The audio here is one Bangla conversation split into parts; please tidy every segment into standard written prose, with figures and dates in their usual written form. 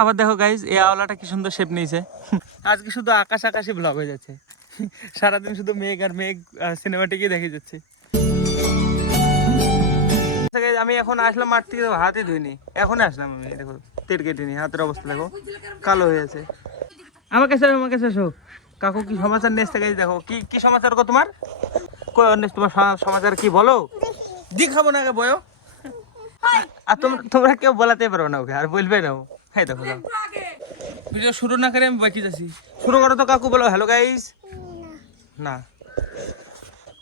আবার দেখো গাইজ এই আওলাটা কি সুন্দর শেপ নিয়েছে। আজকে শুধু আকাশ আকাশে ব্লগ হয়ে যাচ্ছে, সারাদিন শুধু মেঘ আর মেঘ সিনেমাটিকই দেখে যাচ্ছে। আমি এখন আসলাম মাঠ থেকে, হাতে ধুইনি, এখন আসলাম আমি। দেখো তেল কেটে নি, হাতের অবস্থা দেখো কালো হয়ে আছে। আমার কাছে এসো কাকু, কি সমাচার নিয়ে এসছে গাইজ। দেখো কি কি সমাচার গো তোমার, তোমার সমাচার কি বলো, দেখাবো না আগে বয়। আর তোমরা কেউ বলাতে পারো না ওকে, আর বলবে না ও। হ্যাঁ দেখো ভিডিও শুরু না করে আমি বাকি যাচ্ছি। শুরু করো তো কাকু, বলো হ্যালো গাইস। না,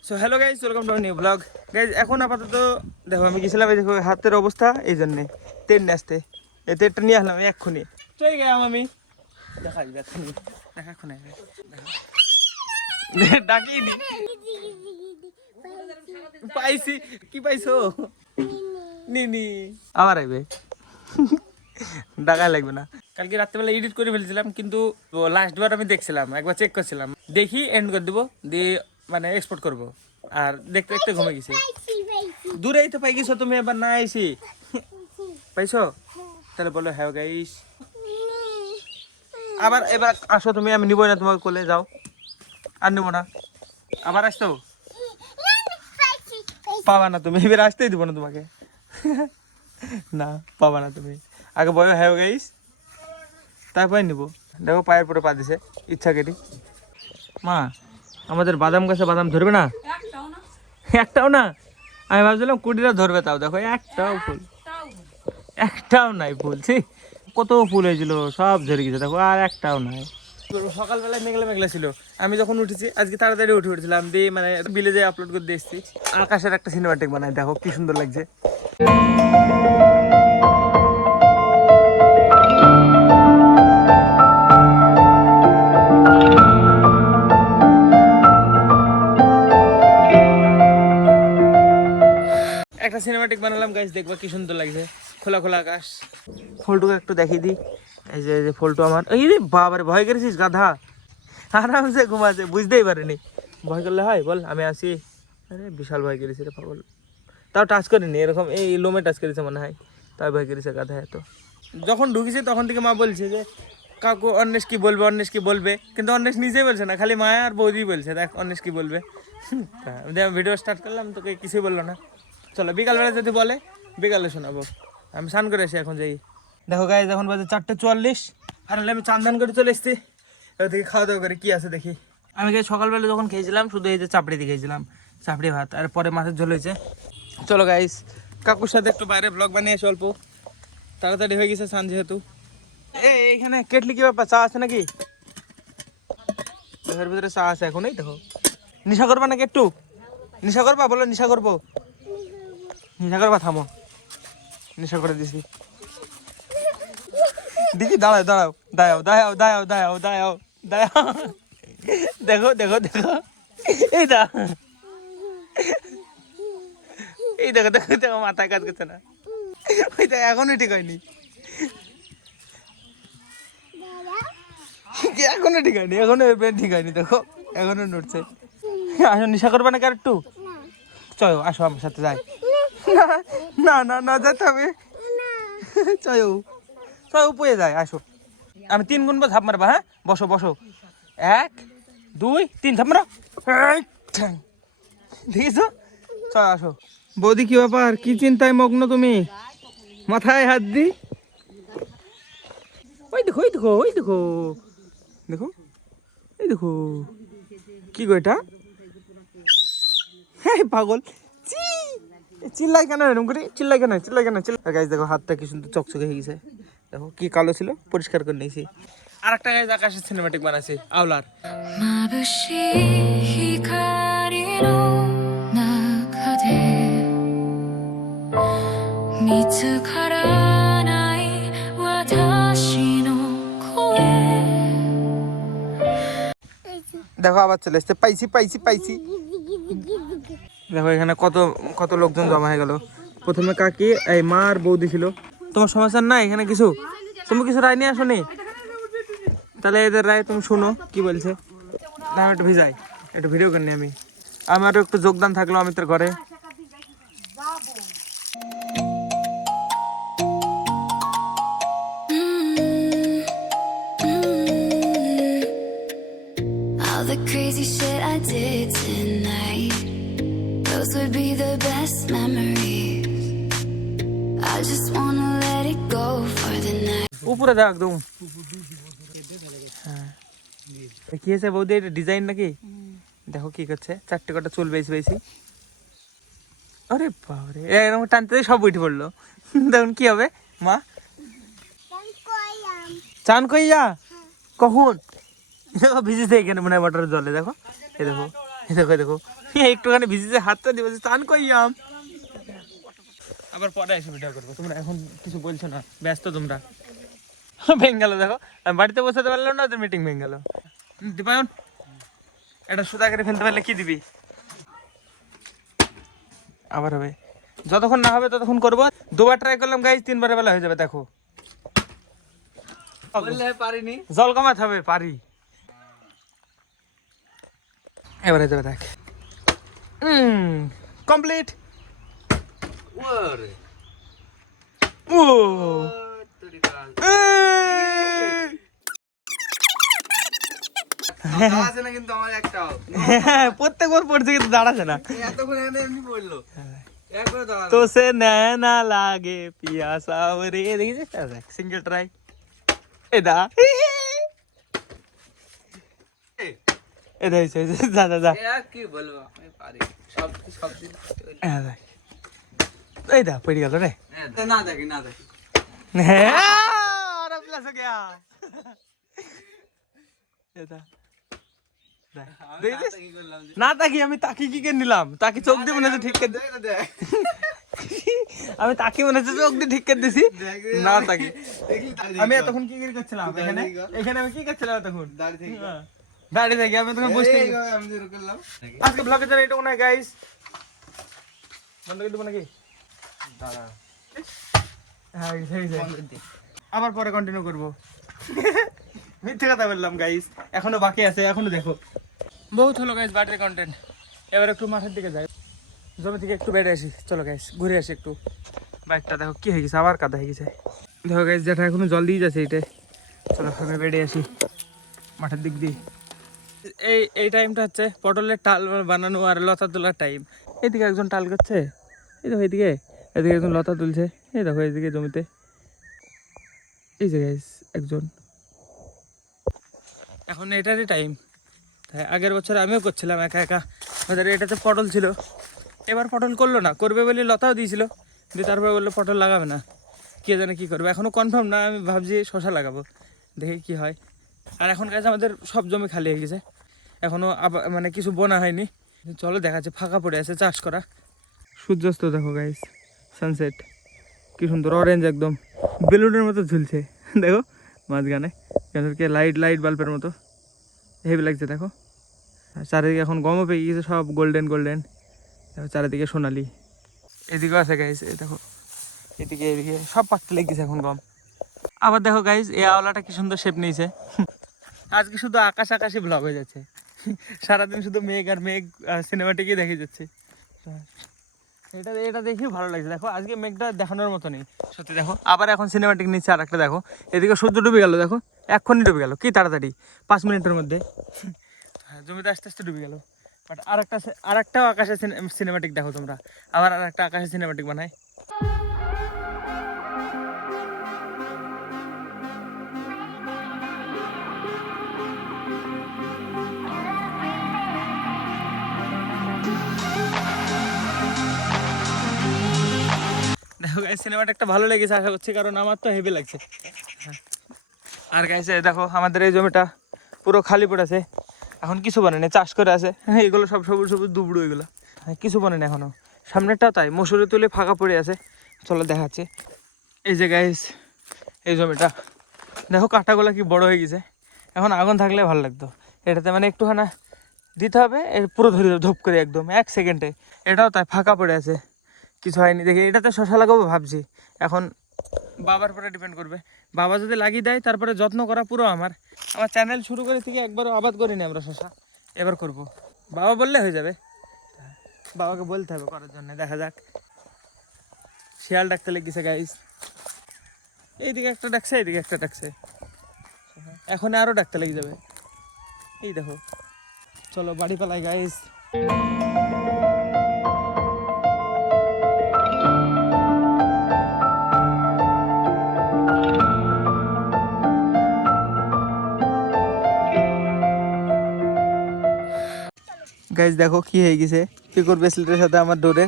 so hello guys, welcome to new blog. Guys এখন আপাতত দেখো আমি গেছিলাম, এই দেখো হাতের অবস্থা এই জন্যে তেল নিয়ে আসতে, এই তেলটা নিয়ে আসলাম এক্ষুনি। চলে গেলাম আমি, দেখাই দেখাক্ষণে ডাকি পাইছি। কি পাইছো? নিনি আবার আইবে, ডাকা লাগবে না। কালকে রাত্রেবেলা এডিট করে ফেলছিলাম, কিন্তু লাস্ট বার আমি দেখছিলাম, একবার চেক করছিলাম, দেখি এন্ড করে দেবো, দিয়ে মানে এক্সপোর্ট করবো। আর দেখতে দেখতে ঘুমে গেছি। দূরেই তো পাই গেছো তুমি, এবার না আইসি পাইছো, তাহলে বলো হ্যাঁ গাইস। আবার এবার আসো তুমি, আমি নিবই না তোমাকে কোলে, যাও আর নেবো না। আবার আসতো পাবা না তুমি, এবার আসতেই দিব না তোমাকে। না পাবা না তুমি, আগে বলো হ্যাঁ গাইস, তারপরে নিবো। দেখো পায়ের পরে পা দিছে ইচ্ছা কেটে। মা আমাদের বাদাম গাছে বাদাম ধরবে না, একটাও না। আমি ভাবছিলাম কুড়িটা ধরবে, তাও দেখো একটাও ফুল, একটাও নাই ফুল। কত ফুল হয়েছিল, সব ঝরে গেছে দেখো, আর একটাও নাই। সকালবেলায় মেঘলা মেঘলা ছিল, আমি যখন উঠেছি আজকে তাড়াতাড়ি উঠে উঠেছিলাম, দিয়ে মানে বিলে যেয়ে আপলোড করে দিয়ে এসেছি। আকাশের একটা সিনেমাটিক বানাই, দেখো কি সুন্দর লাগছে। একটা সিনেমাটিক বানালাম গাইস, দেখবা কি সুন্দর লাগছে, খোলা খোলা আকাশ। ফলটুকে একটু দেখিয়ে দিই, এই যে ফলটু আমার। এই রে বাবারে, ভয় করেছিস গাধা, আরামসে ঘুমাচ্ছে, বুঝতেই পারেনি। ভয় করলে হয় বল, আমি আসি। আরে বিশাল ভয় করেছে রে পাগল, তাও টাচ করিনি, এরকম এই লোমে টাচ করেছে মনে হয়, তাই ভয় করেছে গাধা। এত যখন ঢুকেছে তখন থেকে মা বলছে যে কাকু অন্বেষ কি বলবে, অন্বেষ কি বলবে, কিন্তু অন্বেষ নিজেই বলছে না, খালি মায়া আর বৌদি বলছে দেখ অন্বেষ কি বলবে। ভিডিও স্টার্ট করলাম, তোকে কিছুই বললো না। চলো বিকালবেলা যদি বলে বিকালে শোনাবো। আমি স্নান করে আসি এখন, যাই। দেখো গাইজ এখন বাজে 4:44, আর আমি চান্দান করে চলে এসেছি। এবার থেকে খাওয়া দাওয়া করে কি আছে দেখি। আমি সকালবেলা যখন খেয়েছিলাম শুধু এই যে চাপড়ি দিয়ে খেয়েছিলাম, চাপড়ি ভাত, আর পরে মাছের ঝোল হয়েছে। চলো গাইজ কাকুর সাথে একটু বাইরে ব্লগ বানিয়ে আসি, অল্প তাড়াতাড়ি হয়ে গেছে স্নান যেহেতু। এইখানে কেটলি কি ব্যাপার, চা আছে নাকি? ঘরের ভিতরে চা আছে এখন, এই দেখো। নেশা করবা নাকি একটু, নেশা করবা বলো, নেশা করবো, নেশা করবা, থামো, নেশা করে দিছি। দেখি দাঁড়াও দাঁড়াও দাঁড়াও দাঁড়াও দাঁড়াও দাঁড়াও দাঁড়াও দাঁড়াও, দেখো দেখো দেখো, এই দা, এই দেখো দেখো দেখো, মাথায় কাজ করছে না, ওইটা এখনো ঠিক হয়নি, এখনো ঠিক হয়নি, এখনো ঠিক হয়নি, দেখো এখনো নড়ছে। আসো, নেশা করবে না আর একটু, চলো আসো আমার সাথে যাই। না না না যেতে হবে, চলো চলো উপরে যাই, আসো। আমি 3 গুনবো, ঝাপ মারবা, হ্যাঁ বসো বসো, 1 2 3 ঝাপ মারো, দেখেছো, চলো আসো। বৌদি কি ব্যাপার, কি চিন্তায় মগ্ন তুমি, মাথায় হাত দি। ওই দেখো ওই দেখো ওই দেখো, দেখো এই দেখো, কি গো এটা, হ্যাঁ পাগল, চিল্লাই কেন এরকম করে, চিল্লাই কেন চিল্লাই কেন চিল্লাই। গাইজ দেখো হাতটা কি সুন্দর চকচকে হয়ে গেছে, দেখো কি কালো ছিল পরিষ্কার করে নিয়েছি। আর একটা গাইজ আকাশের সিনেমাটিক বানাইছি আওলার। দেখো আবার চলে এসছে, পাইছি পাইছি পাইছি। দেখো এখানে কত কত লোকজন জমা হয়ে গেল। প্রথমে কাকি, এই মা আর বৌদি ছিল। তোমার সমস্যা নাই এখানে কিছু, তুমি কিছু রায় নিয়ে আসো নি, তাহলে এদের রায় তুমি শুনো কি বলছে। না আমি একটু ভিজাই, একটু ভিডিও করিনি আমি, আমারও একটু যোগদান থাকলো আমি তোর ঘরে। crazy shit I did tonight. Those would be the best memories. I just wanna let it go for the night. উপরে যাও একদম। হ্যাঁ কি আছে বৌদি, এটা ডিজাইন নাকি? দেখো কি করছে, চারটে কটা চুল বেশি বেশি। আরে বাবারে, এরকম টানতে সব উঠে পড়লো। দেখুন কি হবে মা? চান কইয়া কখন? দেখো ভিজেছে এখানে মনে হয় মোটরের জলে। দেখো এই দেখো, এই দেখো, দেখো একটুখানি ভিজেছে, হাতটা দিয়ে বলছে চান কইয়াম। আবার পরে এসে ভিডিও করবো, তোমরা এখন কিছু বলছো না, ব্যস্ত তোমরা। ভেঙে গেল দেখো, আমি বাড়িতে বসাতে পারলাম না, ওদের মিটিং ভেঙে গেল। দীপায়ন এটা সুতা করে ফেলতে পারলে কি দিবি? আবার হবে, যতক্ষণ না হবে ততক্ষণ করবো। দুবার ট্রাই করলাম গাইজ, তিনবারের বেলা হয়ে যাবে। দেখো পারিনি, জল কমাতে হবে, পারি। এবার হয়ে যাবে, দেখ কমপ্লিট। ও প্রত্যেকবার পড়ছে কিন্তু দাঁড়াচ্ছে না। তো সে না লাগে পিয়াসা রে, দেখেছিস? সিঙ্গেল ট্রাই এদা দাদা কি বলবো, আমি পারি সব দিন। এই দা পড়ে গেল রে, না দেখি না দেখি। না তাকি, আমি তাকি কি করে নিলাম? তাকি চোখ দিয়ে মনে হচ্ছে ঠিক করে, আমি তাকি মনে হচ্ছে চোখ দিয়ে ঠিক করে দিছি। না তাকি, আমি এতক্ষণ কি করছিলাম এখানে? এখানে আমি কি করছিলাম এতক্ষণ? দাঁড়িয়ে থাকি আমি তখন বসে করলাম। আজকে ব্লগের জন্য এটুকু না গাইস, বন্ধ করে দেবো নাকি? হ্যাঁ আবার পরে কন্টিনিউ করবো। মিথ্যে কথা বললাম গাইস, এখনো বাকি আছে, এখনো দেখো। বহুত হলো গাইস বাড়ির কন্টেন্ট। এবার একটু মাঠের দিকে যাই, জমি থেকে একটু বেড়ে আসি। চলো গাইস ঘুরে আসি একটু। বাইকটা দেখো কি হয়ে গেছে, আবার কাদা হয়ে গেছে। দেখো গাইস যেটা এখনো জল দিয়ে যাচ্ছে এইটাই। চলো আমি বেড়ে আসি মাঠের দিক দিয়ে। এই টাইমটা হচ্ছে পটলের টাল বানানো আর লতা তোলার টাইম। এদিকে একজন টাল করছে, এই দেখো এদিকে একজন লতা তুলছে। এই দেখো এইদিকে জমিতে, এই যে গাইস একজন। এখন এটারই টাইম। তাই আগের বছর আমিও করছিলাম একা একা, আমাদের এটাতে পটল ছিল। এবার পটল করলো না, করবে বলে লতাও দিয়েছিল, দিয়ে তারপরে বললো পটল লাগাবে না। কে জানে কী করবে, এখনও কনফার্ম না। আমি ভাবছি শশা লাগাবো, দেখি কি হয়। আর এখন গাছ আমাদের সব জমি খালি হয়ে গেছে, এখনও আবার মানে কিছু বোনা হয়নি। চলো দেখা যাচ্ছে, ফাঁকা পড়ে আছে চাষ করা। সূর্যাস্ত দেখো গাইস, সানসেট কি সুন্দর, অরেঞ্জ একদম বেলুনের মতো ঝুলছে। দেখো মাঝখানে লাইট লাইট বাল্বের মতো হেভি লাগছে। দেখো চারিদিকে এখন গমও পেয়ে গেছে, সব গোল্ডেন গোল্ডেন। দেখো চারিদিকে সোনালি, এদিকেও আছে গাইস। এই দেখো এদিকে এদিকে সব পাকতে লেগেছে এখন গম। আবার দেখো গাইস এই আওলাটা কি সুন্দর শেপ নিয়েছে। আজকে শুধু আকাশ আকাশই ব্লগ হয়ে যাচ্ছে, সারাদিন শুধু মেঘ আর মেঘ, সিনেমাটিকই দেখে যাচ্ছে। এটা দেখেও ভালো লাগছে। দেখো আজকে মেঘটা দেখানোর মতো নেই সত্যি। দেখো আবার এখন সিনেমাটিক নিচ্ছে আর একটা। দেখো এদিকে সূর্য ডুবে গেল, দেখো এক্ষুনি ডুবে গেল, কি তাড়াতাড়ি 5 মিনিটের মধ্যে। হ্যাঁ জমিতে আস্তে আস্তে ডুবে গেল। বাট আরেকটাও আকাশে সিনেমাটিক দেখো তোমরা, আবার আর একটা আকাশে সিনেমাটিক বানায়। দেখো গাইস সিনেমাটা একটা ভালো লেগেছে আশা করছি, কারণ আমার তো হেভি লাগছে। আর গাইস দেখো আমাদের এই জমিটা পুরো খালি পড়েছে, এখন কিছু বানায়নি, চাষ করে আছে। এগুলো সব সবুজ সবুজ দুবড়ো, এগুলো কিছু বানায়নি এখনো। সামনেরটাও তাই, মসুরি তুলে ফাঁকা পড়ে আছে। চলো দেখাচ্ছি। এই যে গাইস এই জমিটা দেখো, কাঁটাগুলো কি বড় হয়ে গেছে। এখন আগুন থাকলে ভালো লাগতো এটাতে, মানে একটুখানা দিতে হবে, পুরো ধরে ধূপ করে একদম 1 সেকেন্ডে। এটাও তাই ফাঁকা পড়ে আছে, কিছু হয়নি। দেখি এটাতে শশা লাগাবো ভাবছি, এখন বাবার উপরে ডিপেন্ড করবে। বাবা যদি লাগিয়ে দেয় তারপরে যত্ন করা পুরো আমার চ্যানেল শুরু করে থেকে একবারও আবাদ করিনি আমরা শশা, এবার করব। বাবা বললে হয়ে যাবে, বাবাকে বলতে হবে করার জন্য। দেখা যাক। শিয়াল ডাকতে লেগেছে গাইস, এইদিকে একটা ডাকছে, এইদিকে একটা ডাকছে, এখন আরও ডাকতে লেগে যাবে। এই দেখো চলো বাড়ি পালাই গাইস। গাইস দেখো কি হয়ে গেছে পিকুর ব্রেসলেটের সাথে আমার ডোরে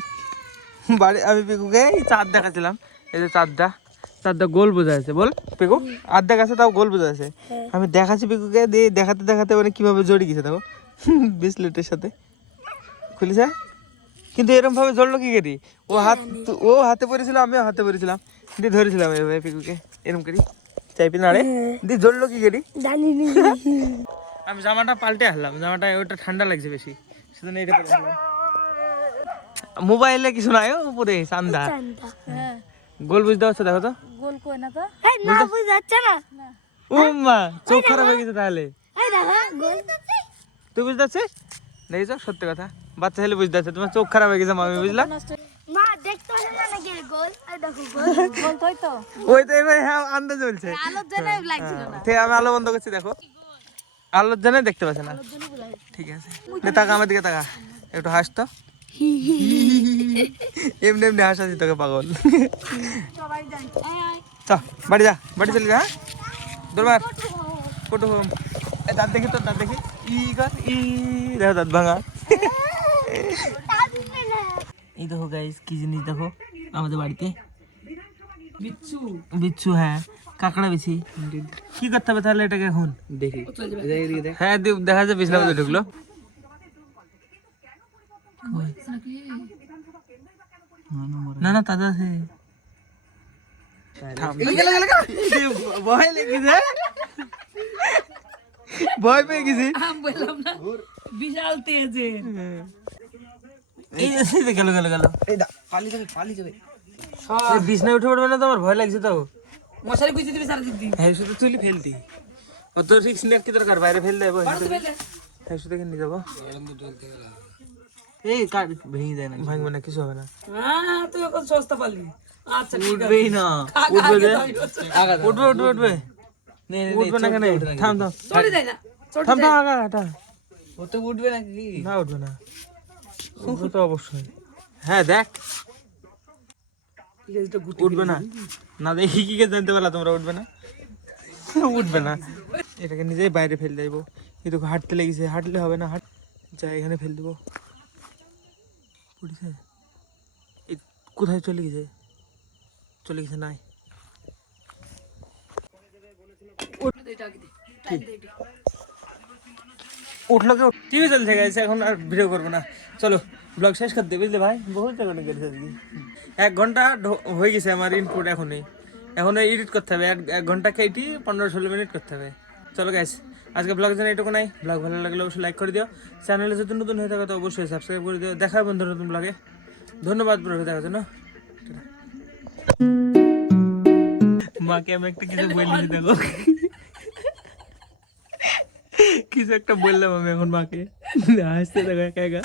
বাড়ি। আমি পিকুকে চাঁদ দেখাচ্ছিলাম, এই যে চাঁদটা গোল বোঝা আছে। বল পিকু আর দেখাচ্ছে তাও গোল বোঝা আছে। আমি দেখাচ্ছি পিকুকে দিয়ে দেখাতে দেখাতে মানে কিভাবে জড়িয়ে গেছে দেখো ব্রেসলেটের সাথে খুলেছে। কিন্তু এরকম ভাবে জড়লো কি করি? ও হাতে পড়েছিল, আমিও হাতে পড়েছিলাম, দিয়ে ধরেছিলাম এভাবে পিকুকে এরকম করি চাইপি নাড়ে দিয়ে জড়লো কি করি জানি। আমি জামাটা পাল্টে আসলাম, জামাটা ওটা ঠান্ডা লাগছে বেশি, সেজন্য এটা পরে আসলাম। মোবাইলে কিছু নাই উপরে চান্দা গোল বুঝতে পারছো? দেখো তো গোল কই না তো না বুঝ যাচ্ছে না। ও মা চোখ খারাপ হয়ে গেছে তাহলে। এই দেখো গোল তুই বুঝতে পারছিস? দেখেছো সত্যি কথা, বাচ্চা ছেলে বুঝতে পারছে, তোমার চোখ খারাপ হয়ে গেছে মামি, বুঝলাম। মা দেখতে হবে না নাকি গোল? এই দেখো গোল গোল তোই তো ওই তো এবার হ্যাঁ আন্দাজ চলছে। আলোর জন্য লাগছিল না। ঠিক আমি আলো বন্ধ করছি, দেখো আলোর জন্য দেখতে পাচ্ছে না। ঠিক আছে তাকা আমার দিকে তাকা, একটু হাস তো এমনি এমনি হাসাছি তোকে পাগল। সবাই জানি চ বাড়ি যা, বাড়ি চলে যা। হ্যাঁ দরবার ফটো হোম দাঁত দেখি, তোর দাঁত দেখি ই কর ই, দেখো দাঁত ভাঙা। এই দেখো গাইস কি জিনিস দেখো আমাদের বাড়িতে বিচ্ছু। বিচ্ছু হ্যাঁ কাঁকড়া বিছি। কি করতে হবে তাহলে এটাকে এখন দেখি? হ্যাঁ দেখা যায় বিছনা মধ্যে ঢুকলো। না না তাজা আছে। ভয় লেগেছে, ভয় পেয়ে গেছি। বললাম না বিশাল তেজে এই গেল গেল গেল, পালিয়ে যাবে। বিছনায় উঠে পড়বে না তো? আমার ভয় লাগছে তো। মশারি গুঁজে দিবি সারা দিন হ্যাঁ শুধু তুলি ফেলতি, অত রিক্স নেওয়ার কি দরকার? বাইরে ফেল দেবো। হ্যাঁ শুধু নিয়ে যাবো। এই কাট ভেঙে যায় না, ভাঙবে না, কিছু হবে না। হ্যাঁ তুই এখন সস্তা পারলি। আচ্ছা উঠবেই না, উঠবে যে উঠবে উঠবে উঠবে উঠবে না কেন? থাম থাম চলে যায় না থাম থাম আগা হাঁটা। ও তো উঠবে নাকি? না উঠবে না, উঠবে তো অবশ্যই। হ্যাঁ দেখ উঠবে না, না দেখি কি জানতে পারলা তোমরা? উঠবে না, উঠবে না। এটাকে নিজেই বাইরে ফেল দেবো। এই তো হাঁটতে লেগেছে, হাঁটলে হবে না, হাঁট যা এখানে ফেল দেবো। পড়েছে এই কোথায় চলে গেছে? চলে গেছে নাই। উঠলো কেউ? টিভি চলছে গেছে, এখন আর ভিডিও করবো না, চলো ব্লগ শেষ করতে, বুঝলে ভাই? বহুত জায়গা গেছে আজকে, 1 ঘন্টা হয়ে গেছে আমার ইনপুট। এখন এডিট করতে হবে, 1 ঘন্টা কেটে 15-16 মিনিট করতে হবে। চলো গাইস আজকে ব্লগের জন্য এটুকু নাই। ব্লগ ভালো লাগলে অবশ্যই লাইক করে দিও, চ্যানেলে যদি নতুন হয়ে থাকে তো অবশ্যই সাবস্ক্রাইব করে দিও। দেখা হবে বন্ধু নতুন ব্লগে। ধন্যবাদ ব্রো দেখার জন্য। মাকে আমি একটা কিছু বলেছি দেখো, কিছু একটা বললাম আমি এখন মাকে, হাসতে দেখো একা একা।